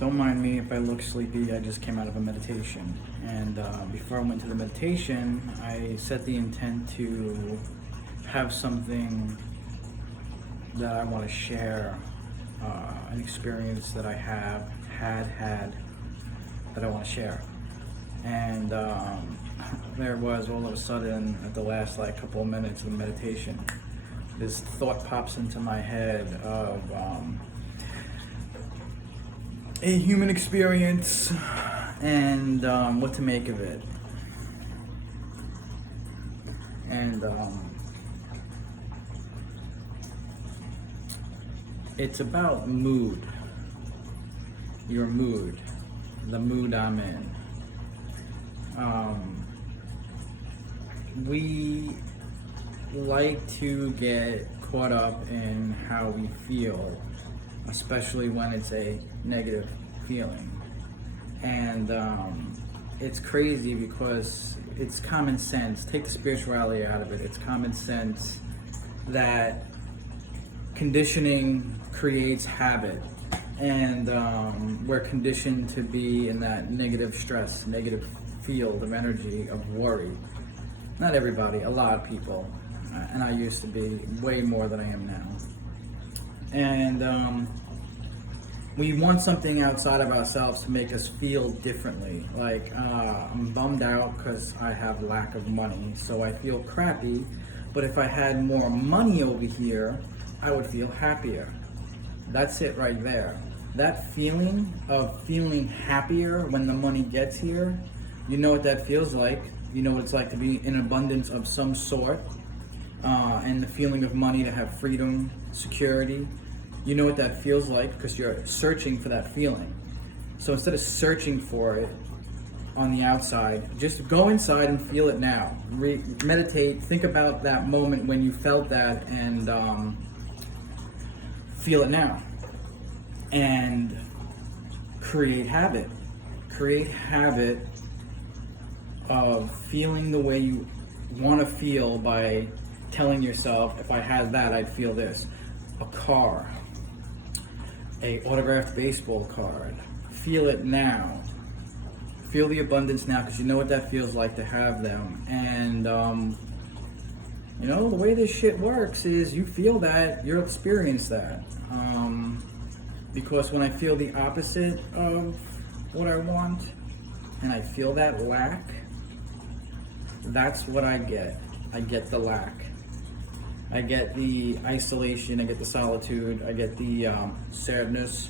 Don't mind me if I look sleepy. I just came out of a meditation. And before I went to the meditation, I set the intent to have something that I want to share, an experience that I had that I want to share. And there was all of a sudden at the last couple of minutes of meditation, this thought pops into my head of a human experience and what to make of it. And it's about mood, your mood, the mood I'm in. We like to get caught up in how we feel, especially when it's a negative feeling. And it's crazy because it's common sense. Take the spirituality out of it. It's common sense that conditioning creates habit. And we're conditioned to be in that negative stress, negative field of energy, of worry. Not everybody, a lot of people. And I used to be way more than I am now. And we want something outside of ourselves to make us feel differently. Like, I'm bummed out because I have lack of money, so I feel crappy. But if I had more money over here, I would feel happier. That's it right there. That feeling of feeling happier when the money gets here, you know what that feels like. You know what it's like to be in abundance of some sort. And the feeling of money, to have freedom, security. You know what that feels like because you're searching for that feeling. So instead of searching for it on the outside, just go inside and feel it now. Meditate, think about that moment when you felt that, and feel it now. And create habit. Create habit of feeling the way you want to feel by telling yourself, if I had that, I'd feel this. A car, a autographed baseball card. Feel it now. Feel the abundance now, because you know what that feels like to have them. And the way this shit works is you feel that, you'll experience that. Because when I feel the opposite of what I want, and I feel that lack, that's what I get. I get the lack. I get the isolation, I get the solitude, I get the sadness,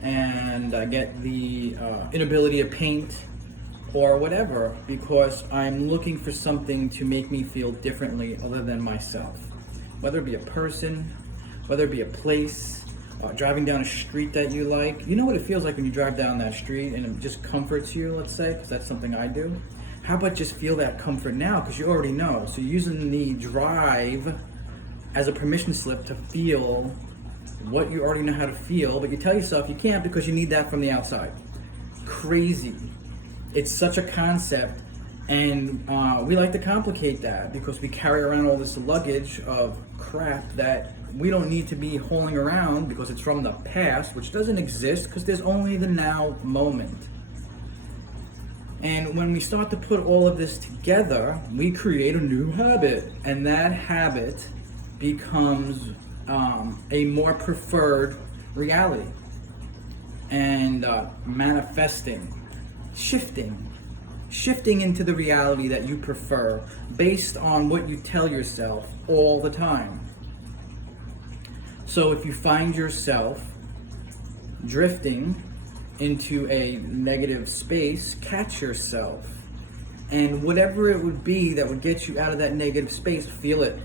and I get the inability to paint or whatever, because I'm looking for something to make me feel differently other than myself. Whether it be a person, whether it be a place, driving down a street that you like. You know what it feels like when you drive down that street and it just comforts you, let's say, because that's something I do. How about just feel that comfort now, because you already know. So using the drive as a permission slip to feel what you already know how to feel, but you tell yourself you can't because you need that from the outside. Crazy. It's such a concept, and we like to complicate that because we carry around all this luggage of crap that we don't need to be hauling around because it's from the past, which doesn't exist because there's only the now moment. And when we start to put all of this together, we create a new habit, and that habit becomes a more preferred reality. And manifesting, shifting into the reality that you prefer based on what you tell yourself all the time. So if you find yourself drifting into a negative space, catch yourself. And whatever it would be that would get you out of that negative space, feel it.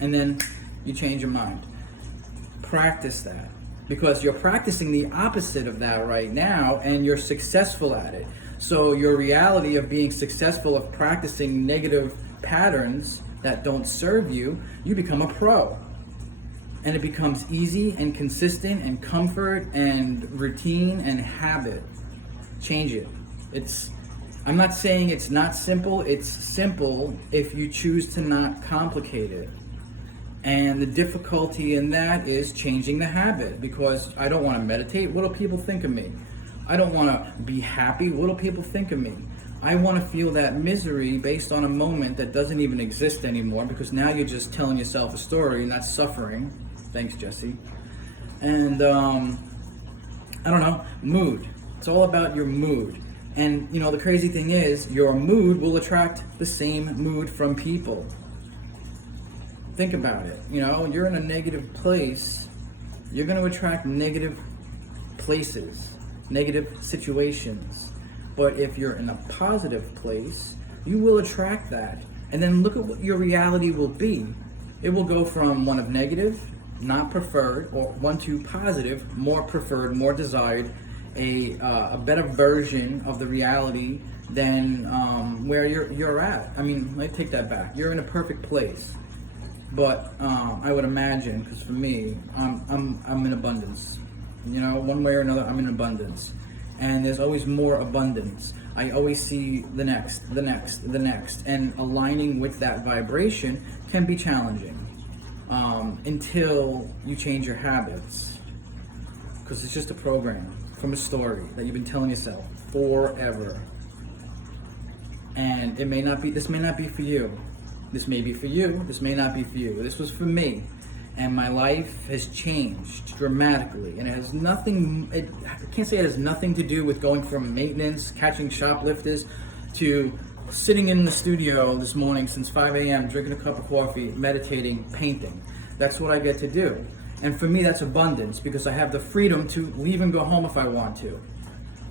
And then you change your mind. Practice that. Because you're practicing the opposite of that right now, and you're successful at it. So your reality of being successful, of practicing negative patterns that don't serve you, you become a pro. And it becomes easy and consistent and comfort and routine and habit. Change it. I'm not saying it's not simple. It's simple if you choose to not complicate it. And the difficulty in that is changing the habit, because I don't want to meditate. What do people think of me? I don't want to be happy. What do people think of me? I want to feel that misery based on a moment that doesn't even exist anymore, because now you're just telling yourself a story and that's suffering. Thanks, Jesse. And I don't know, mood. It's all about your mood. And you know, the crazy thing is, your mood will attract the same mood from people. Think about it. You know, you're in a negative place, you're going to attract negative places, negative situations. But if you're in a positive place, you will attract that. And then look at what your reality will be. It will go from one of negative, not preferred, or one to positive, more preferred, more desired, a better version of the reality than where you're at. I mean, let me take that back. You're in a perfect place. But I would imagine, because for me, I'm in abundance. You know, one way or another, I'm in abundance. And there's always more abundance. I always see the next, and aligning with that vibration can be challenging until you change your habits, because it's just a program from a story that you've been telling yourself forever. And it may not be. This may not be for you. This may be for you. This may not be for you. This was for me. And my life has changed dramatically, and it has nothing, I can't say it has nothing to do with going from maintenance, catching shoplifters, to sitting in the studio this morning since 5 a.m., drinking a cup of coffee, meditating, painting. That's what I get to do. And for me, that's abundance, because I have the freedom to leave and go home if I want to.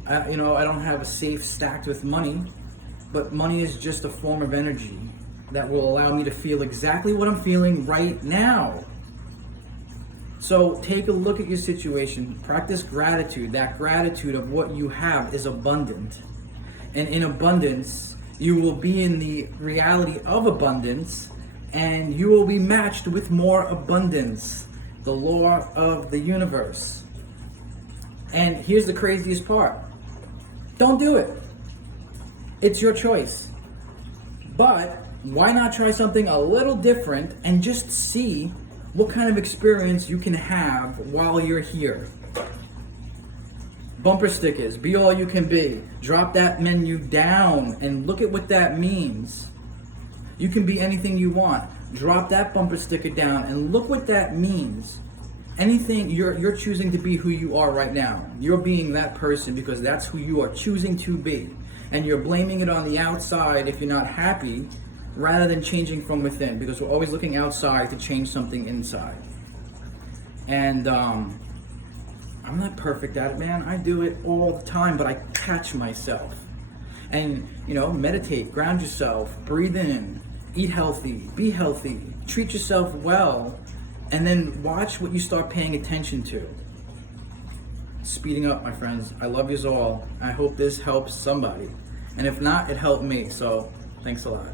I don't have a safe stacked with money, but money is just a form of energy that will allow me to feel exactly what I'm feeling right now. So take a look at your situation, practice gratitude. That gratitude of what you have is abundant. And in abundance, you will be in the reality of abundance, and you will be matched with more abundance, the law of the universe. And here's the craziest part. Don't do it. It's your choice. But why not try something a little different and just see what kind of experience you can have while you're here? Bumper stickers, be all you can be. Drop that menu down and look at what that means. You can be anything you want. Drop that bumper sticker down and look what that means. Anything, you're choosing to be who you are right now. You're being that person because that's who you are choosing to be. And you're blaming it on the outside if you're not happy, rather than changing from within, because we're always looking outside to change something inside. And I'm not perfect at it, man. I do it all the time, but I catch myself. And, meditate, ground yourself, breathe in, eat healthy, be healthy, treat yourself well, and then watch what you start paying attention to. Speeding up, my friends. I love yous all. I hope this helps somebody. And if not, it helped me. So, thanks a lot.